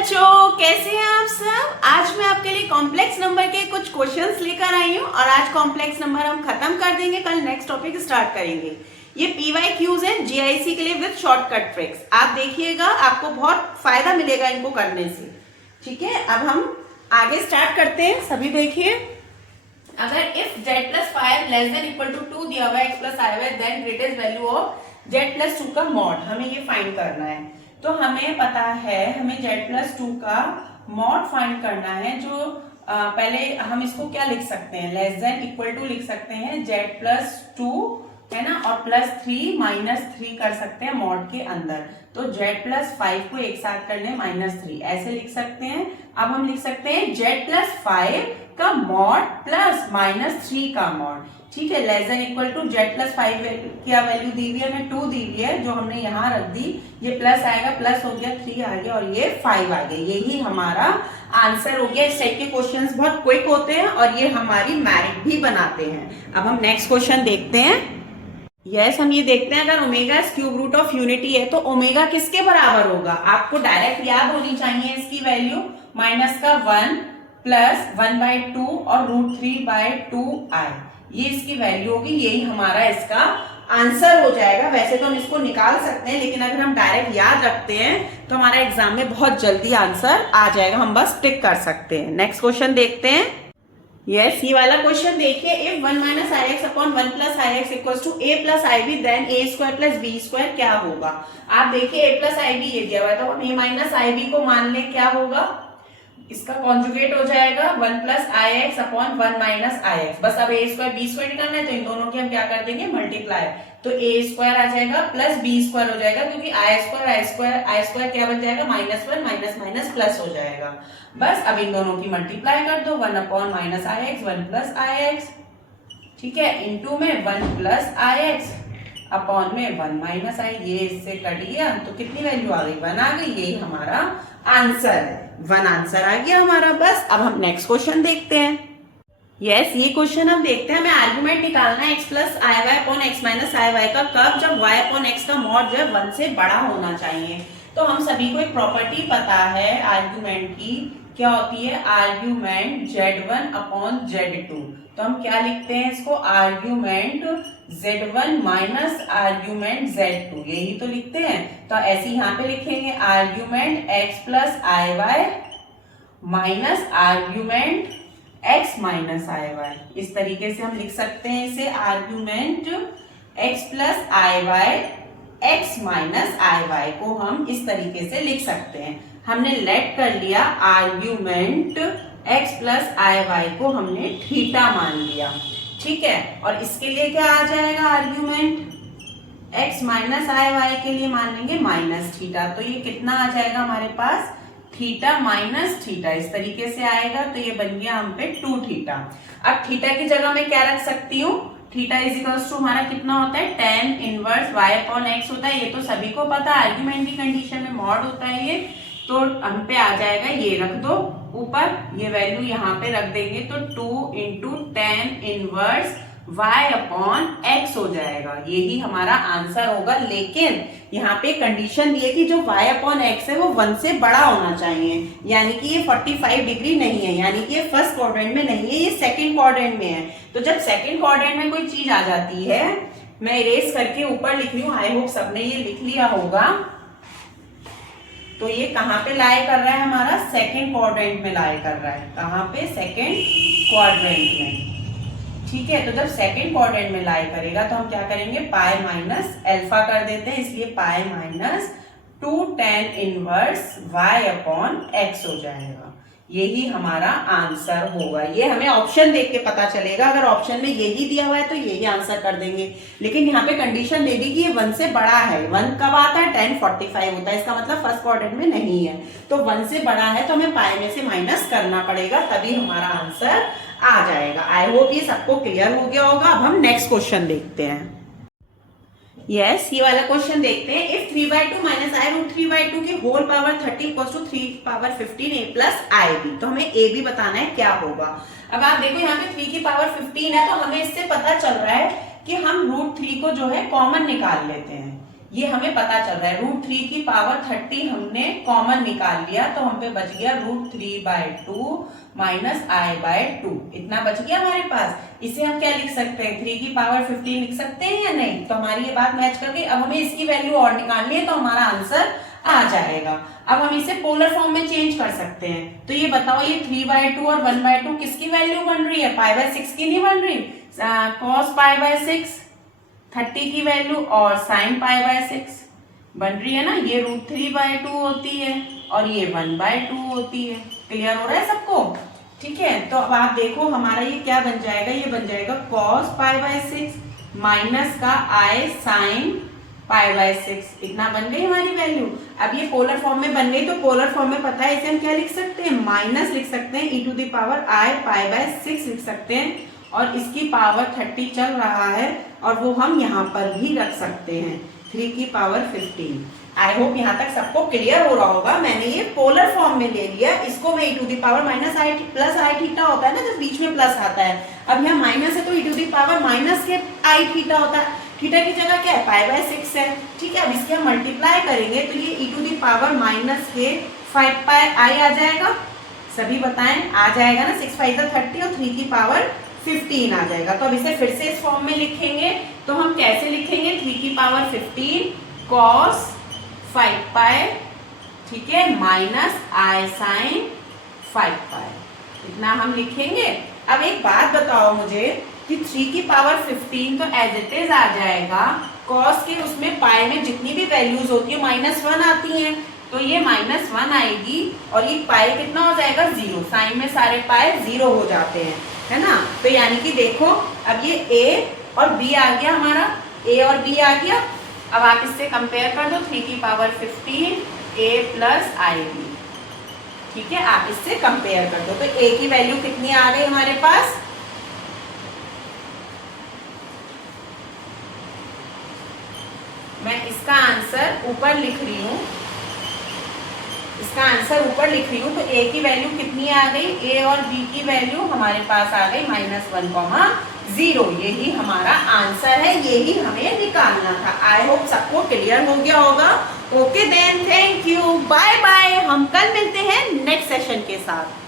बच्चों, कैसे हैं आप सब। आज मैं आपके लिए कॉम्प्लेक्स नंबर के कुछ क्वेश्चंस लेकर आई हूँ और आज कॉम्प्लेक्स नंबर हम खत्म कर देंगे, कल नेक्स्ट टॉपिक स्टार्ट करेंगे। ये PYQs है GIC के लिए विद शॉर्टकट ट्रिक्स। आप देखिएगा, आपको बहुत फायदा मिलेगा इनको करने से। ठीक है, अब हम आगे स्टार्ट करते हैं। सभी देखिए, अगर if z plus 5 less than equal to 2 दिया हुआ है x plus i then greatest value of z plus 2 का मॉड, हमें ये फाइंड करना है। तो हमें पता है हमें z plus 2 का मॉड फाइंड करना है। जो पहले हम इसको क्या लिख सकते हैं, लेस देन इक्वल टू लिख सकते हैं z plus 2 है ना, और +3 -3 कर सकते हैं मॉड के अंदर। तो z plus 5 को एक साथ कर लें -3, ऐसे लिख सकते हैं। अब हम लिख सकते हैं z plus 5 का मॉड प्लस -3 का मॉड। ठीक है, less than equal to z plus 5 क्या वैल्यू दी हुई है, हमें 2 दी हुई है, जो हमने यहाँ रख दी। ये प्लस आएगा, प्लस हो गया, 3 आ गया और ये 5 आ गया। यही हमारा आंसर हो गया। इस टाइप के क्वेश्चंस बहुत क्विक होते हैं और ये हमारी मैरिट भी बनाते हैं। अब हम नेक्स्ट क्वेश्चन देखते हैं। हम ये देखते हैं, अगर omega cube root of unity है तो ओमेगा किसके बराबर होगा। आपको डायरेक्ट याद होनी चाहिए इसकी वैल्यू, -1 प्लस 1/2 और √3/2i, ये इसकी वैल्यू होगी। यही हमारा इसका आंसर हो जाएगा। वैसे तो हम इसको निकाल सकते हैं, लेकिन अगर हम डायरेक्ट याद रखते हैं तो हमारा एग्जाम में बहुत जल्दी आंसर आ जाएगा, हम बस टिक कर सकते हैं। नेक्स्ट क्वेश्चन देखते हैं। ये वाला क्वेश्चन देखिए, if 1 - ix upon 1 + ix equals to a + ib then a² + b² क्या होगा। आप देखिए a + ib ये दिया हुआ है, तो हम a - ib को मान लें, क्या होगा, इसका कॉन्जुगेट हो जाएगा 1 + ix अपॉन 1 - ix। बस अब a² b² निकालना है, तो इन दोनों की हम क्या कर देंगे, मल्टीप्लाई। तो a² आ जाएगा प्लस b² हो जाएगा, क्योंकि i² क्या बन जाएगा, -1 माइनस प्लस हो जाएगा। बस अब इन दोनों की मल्टीप्लाई कर दो, 1 अपॉन -ix 1 + ix, ठीक है, इनटू में 1 + ix अपॉन में 1 - i। ये इससे कट गया तो कितनी वैल्यू आ गई, 1 आ गई। यही हमारा आंसर है, 1 आंसर आ गया हमारा। बस अब हम नेक्स्ट क्वेश्चन देखते हैं। ये क्वेश्चन हम देखते हैं, हमें आर्गुमेंट निकालना है x + iy upon x - iy का, कब, जब y अपॉन x का मॉड जो है 1 से बड़ा होना चाहिए। तो हम सभी को एक प्रॉपर्टी पता है आर्गुमेंट की, क्या होती है, आर्ग्यूमेंट z1 अपॉन z2। तो हम क्या लिखते हैं इसको, argument z1 minus argument z2, यही तो लिखते हैं। तो ऐसे यहाँ पे लिखेंगे argument x + iy minus argument x - iy। इस तरीके से हम लिख सकते हैं इसे, argument x + iy x - iy को हम इस तरीके से लिख सकते हैं। हमने लेट कर लिया आर्ग्यूमेंट x + iy को हमने थीटा मान लिया, ठीक है। और इसके लिए क्या आ जाएगा, आर्ग्यूमेंट x - iy के लिए मान लेंगे -थीटा। तो ये कितना आ जाएगा हमारे पास, थीटा माइनस थीटा, इस तरीके से आएगा। तो ये बन गया हम पे 2 थीटा। अब थीटा की जगह मैं क्या रख सकती हूँ, थीटा = हमारा कितना होता है, tan inverse y upon x होता है। ये तो सभी को पता है, आर्ग्यूमेंट की कंडीशन में मॉड होता है ये। तो हम पे आ जाएगा, ये रख दो ऊपर, ये वैल्यू यहाँ पे रख देंगे, तो 2 × tan inverse y upon x हो जाएगा। यही हमारा आंसर होगा। लेकिन यहाँ पे कंडीशन दी है कि जो y अपॉन x है वो 1 से बड़ा होना चाहिए, यानी कि ये 45 डिग्री नहीं है, यानी कि ये फर्स्ट क्वाड्रेंट में नहीं है, ये सेकंड क्वाड्रेंट में है। तो जब सेकंड क्वाड्रेंट में कोई चीज आ जाती है, मैं इरेज करके ऊपर लिख रही हूँ, आई होप सबने ये लिख लिया होगा। तो ये कहाँ पे लाई कर रहा है, हमारा सेकंड क्वाड्रेंट में लाई कर रहा है। कहाँ पे, सेकंड क्वाड्रेंट में, ठीक है। तो जब सेकंड क्वाड्रेंट में लाई करेगा तो हम क्या करेंगे, पाई माइनस अल्फा कर देते हैं, इसलिए pi minus 2 tan inverse y upon x हो जाएगा। यही हमारा आंसर होगा। ये हमें ऑप्शन देख के पता चलेगा, अगर ऑप्शन में यही दिया हुआ है तो यही आंसर कर देंगे। लेकिन यहाँ पे कंडीशन दे दी कि ये 1 से बड़ा है। 1 कब आता है, tan 45 होता है, इसका मतलब फर्स्ट क्वाड्रेंट में नहीं है। तो 1 से बड़ा है तो हमें पाई में से माइनस करना पड़ेगा, तभी हमारा आंसर आ जाएगा। आई होप ये सबको क्लियर हो गया होगा। अब हम नेक्स्ट क्वेश्चन देखते हैं। ये वाला क्वेश्चन देखते हैं, इफ 3/2 - i √3/2 की होल पावर 30 = 3/15 a + ib। तो हमें a भी बताना है क्या होगा। अब आप देखो यहाँ पे 3 की पावर 15 है, तो हमें इससे पता चल रहा है कि हम √3 को जो है कॉमन निकाल लेते हैं। ये हमें पता चल रहा है। रूट 3 की पावर 30 हमने कॉमन निकाल लिया, तो हम पे बच गया रूट 3/2 माइनस आई बाय 2, इतना बच गया हमारे पास। इसे हम क्या लिख सकते हैं, 3 की पावर 15 लिख सकते हैं या नहीं? तो हमारी ये बात मैच कर गई। अब हमें इसकी वैल्यू और निकालनी है, तो हमारा आंसर आ जाएगा। अब हम इसे पोलर फॉर्म में चेंज कर सकते हैं। तो ये बताओ, ये 3/2 और 1/2 किसकी वैल्यू बन रही है? π/6 की नहीं बन रही? cos π/6 30 की वैल्यू और sin π/6 बन रही है ना। ये रूट 3/2 होती है और ये 1/2 होती है। क्लियर हो रहा है सबको? ठीक है, तो अब आप देखो हमारा ये क्या बन जाएगा, ये बन जाएगा cos π/6 माइनस का i sin π/6, इतना बन गई हमारी वैल्यू। अब ये पोलर फॉर्म में बन गई, तो पोलर फॉर्म में पता है इसे हम क्या लिख सकते हैं, माइनस लिख सकते हैं, e⁻i π/6 लिख सकते हैं, और इसकी पावर 30 चल रहा है और वो हम यहाँ पर भी रख सकते हैं, 3 की पावर 15। आई होप यहाँ तक सबको क्लियर हो रहा होगा। मैंने ये पोलर फॉर्म में ले लिया, इसको मैं e⁻−i प्लस आई थीटा होता है ना, जब बीच में प्लस आता है, अब यहाँ माइनस है तो e⁻− के आई थीटा होता है, थीटा की जगह क्या है, π/6 है। ठीक है, अब इसके हम मल्टीप्लाई करेंगे तो ये e⁻− के 5πi आ जाएगा। सभी बताएं, आ जाएगा ना, 6 5 30 और 3 की पावर 15 आ जाएगा। तो अब इसे फिर से इस फॉर्म में लिखेंगे, तो हम कैसे लिखेंगे, 3 की पावर 15 cos 5π, ठीक है, माइनस i sin 5π, इतना हम लिखेंगे। अब एक बात बताओ मुझे कि 3 की पावर 15 तो एज इट इज आ जाएगा, cos के उसमें पाई में जितनी भी वैल्यूज होती है -1 आती हैं, तो ये -1 आएगी और ये पाई कितना हो जाएगा, 0। साइन में सारे पाए 0 हो जाते हैं, है ना। तो यानी कि देखो अब ये a और b आ गया हमारा, a और b आ गया। अब आप इससे कंपेयर कर दो, 3 की पावर 15 a प्लस ib, ठीक है, आप इससे कंपेयर कर दो। तो a की वैल्यू कितनी आ गई हमारे पास, मैं इसका आंसर ऊपर लिख रही हूँ, इसका आंसर ऊपर लिख रही हूँ। तो a की वैल्यू कितनी आ गई, a और b की वैल्यू हमारे पास आ गई -1,0। यही हमारा आंसर है, यही हमें निकालना था। आई होप सबको क्लियर हो गया होगा। Okay then, thank you, bye bye. हम कल मिलते हैं नेक्स्ट सेशन के साथ।